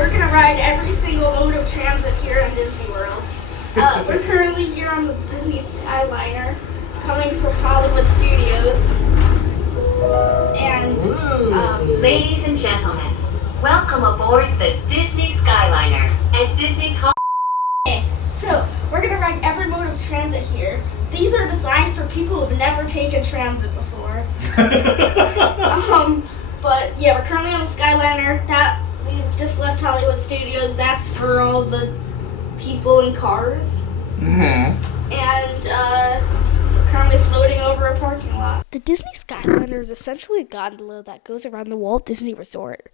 we're gonna ride every single mode of transit here in Disney World. We're currently here on the Disney Skyliner, coming from Hollywood Studios. And ladies and gentlemen, welcome aboard the Disney Skyliner at Disney's home. Okay, so we're gonna ride every mode of transit here. These are designed for people who've never taken transit before. But yeah, we're currently on the Skyliner. That we just left Hollywood Studios. That's for all the people in cars. And we're currently floating over a parking lot. The Disney Skyliner is essentially a gondola that goes around the Walt Disney Resort.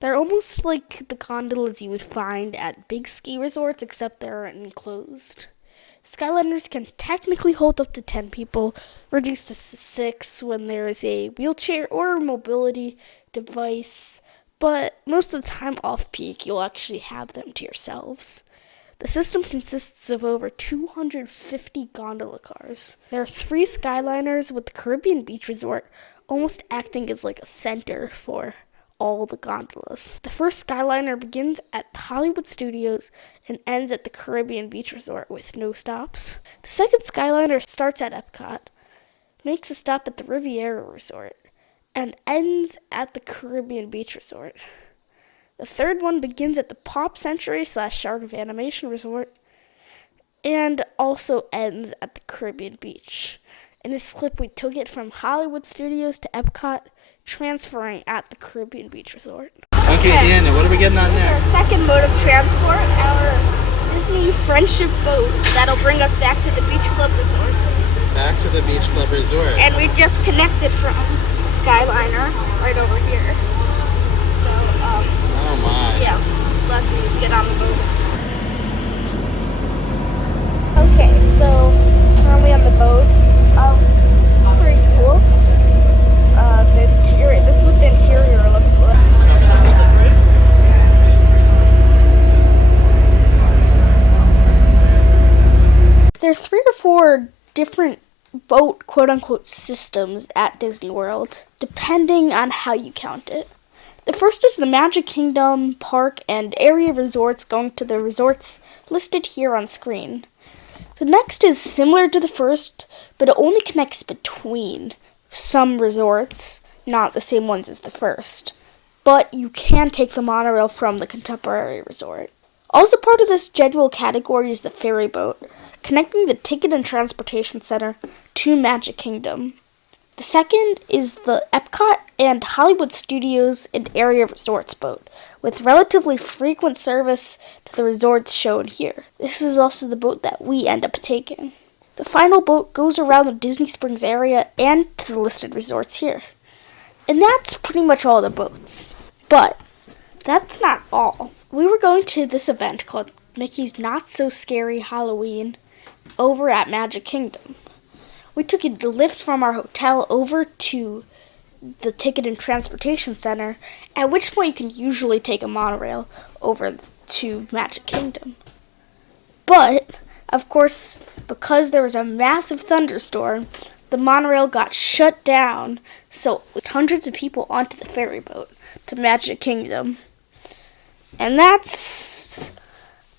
They're almost like the gondolas you would find at big ski resorts, except they're enclosed. Skyliners can technically hold up to 10 people, reduced to 6 when there is a wheelchair or mobility device, but most of the time off-peak, you'll actually have them to yourselves. The system consists of over 250 gondola cars. There are 3 Skyliners with the Caribbean Beach Resort almost acting as like a center for all the gondolas. The first Skyliner begins at Hollywood Studios and ends at the Caribbean Beach Resort with no stops. The second Skyliner starts at Epcot, makes a stop at the Riviera Resort, and ends at the Caribbean Beach Resort. The third one begins at the Pop Century / Art of Animation Resort and also ends at the Caribbean Beach. In this clip, we took it from Hollywood Studios to Epcot, transferring at the Caribbean Beach Resort. Okay, Deanna, what are we getting on next? Our second mode of transport, our Disney Friendship Boat that'll bring us back to the Beach Club Resort. Back to the Beach Club Resort. And we just connected from Skyliner right over here. So, oh my. Yeah, let's get on the boat. Okay, so currently on the boat. It's pretty cool. This is what the interior looks like. There are 3 or 4 different boat quote-unquote systems at Disney World, depending on how you count it. The first is the Magic Kingdom Park and area resorts going to the resorts listed here on screen. The next is similar to the first, but it only connects between some resorts, not the same ones as the first. But you can take the monorail from the Contemporary Resort. Also part of this general category is the ferry boat, connecting the Ticket and Transportation Center to Magic Kingdom. The second is the Epcot and Hollywood Studios and area resorts boat, with relatively frequent service to the resorts shown here. This is also the boat that we end up taking. The final boat goes around the Disney Springs area and to the listed resorts here. And that's pretty much all the boats. But that's not all. We were going to this event called Mickey's Not So Scary Halloween over at Magic Kingdom. We took a lift from our hotel over to the Ticket and Transportation Center, at which point you can usually take a monorail over to Magic Kingdom. But, of course, because there was a massive thunderstorm, the monorail got shut down, so with hundreds of people onto the ferry boat to Magic Kingdom. And that's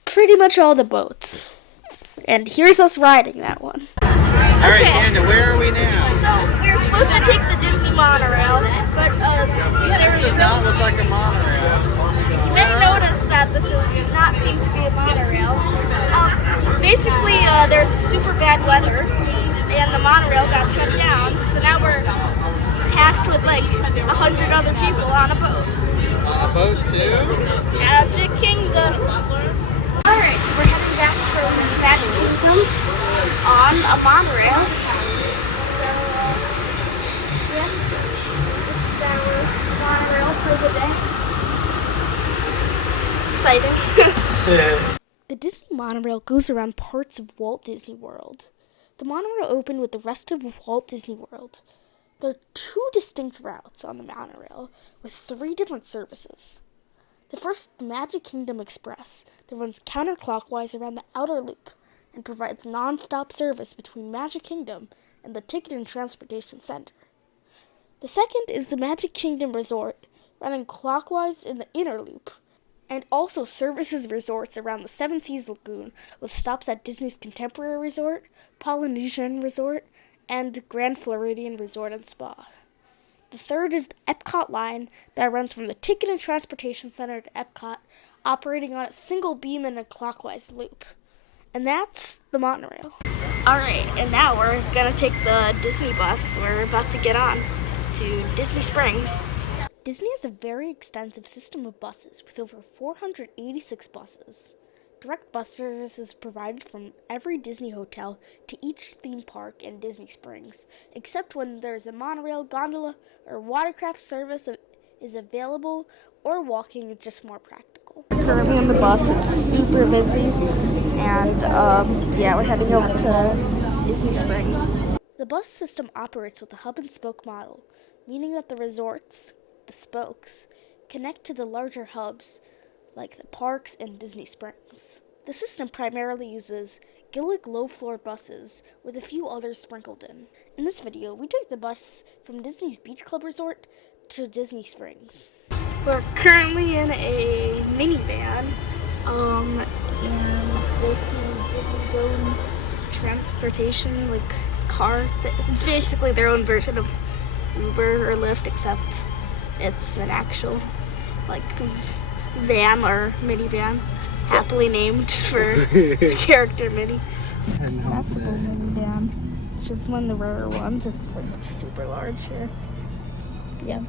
pretty much all the boats. And here's us riding that one. All right, Danda, where are we now? So we were supposed to take the Disney monorail, but This does not look like a monorail. You may notice that this does not seem to be a monorail. Basically, there's super bad weather, and the monorail got shut down. So now we're packed with like 100 other people on a boat. On a boat too? Magic Kingdom. All right, we're heading back from Magic Kingdom on a monorail. So, yeah, this is our monorail for the day. Exciting. The Disney monorail goes around parts of Walt Disney World. The monorail opened with the rest of Walt Disney World. There are 2 distinct routes on the monorail with 3 different services. The first, the Magic Kingdom Express, that runs counterclockwise around the outer loop and provides non-stop service between Magic Kingdom and the Ticket and Transportation Center. The second is the Magic Kingdom Resort, running clockwise in the inner loop, and also services resorts around the Seven Seas Lagoon with stops at Disney's Contemporary Resort, Polynesian Resort, and Grand Floridian Resort and Spa. The third is the Epcot line that runs from the Ticket and Transportation Center to Epcot, operating on a single beam in a clockwise loop. And that's the monorail. Alright, and now we're gonna take the Disney bus. We're about to get on to Disney Springs. Disney has a very extensive system of buses with over 486 buses. Direct bus service is provided from every Disney hotel to each theme park in Disney Springs, except when there's a monorail, gondola, or watercraft service is available, or walking is just more practical. Currently on the bus, it's super busy, and we're heading over to Disney Springs. The bus system operates with a hub and spoke model, meaning that the resorts, the spokes, connect to the larger hubs, like the parks and Disney Springs. The system primarily uses Gillig low-floor buses, with a few others sprinkled in. In this video, we took the bus from Disney's Beach Club Resort to Disney Springs. We're currently in a minivan, and this is Disney's own transportation, car. It's basically their own version of Uber or Lyft, except it's an actual, van or minivan, happily named for the character Minnie. Accessible minivan, which is one of the rarer ones. It's super large here. Yeah.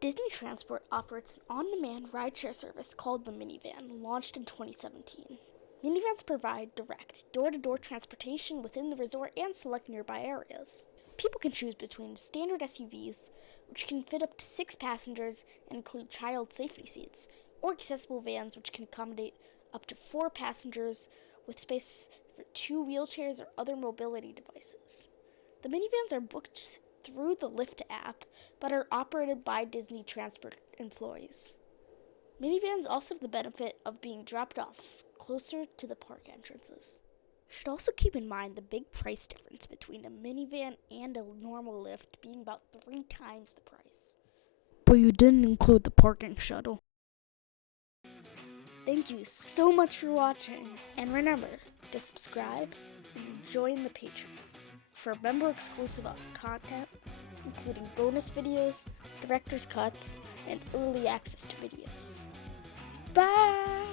Disney Transport operates an on-demand rideshare service called the Minivan, launched in 2017. Minivans provide direct, door-to-door transportation within the resort and select nearby areas. People can choose between standard SUVs, which can fit up to 6 passengers and include child safety seats, or accessible vans which can accommodate up to 4 passengers with space for 2 wheelchairs or other mobility devices. The minivans are booked through the Lyft app, but are operated by Disney Transport employees. Minivans also have the benefit of being dropped off closer to the park entrances. You should also keep in mind the big price difference between a minivan and a normal Lyft being about 3 times the price. But you didn't include the parking shuttle. Thank you so much for watching, and remember to subscribe and join the Patreon for member-exclusive content, including bonus videos, director's cuts, and early access to videos. Bye!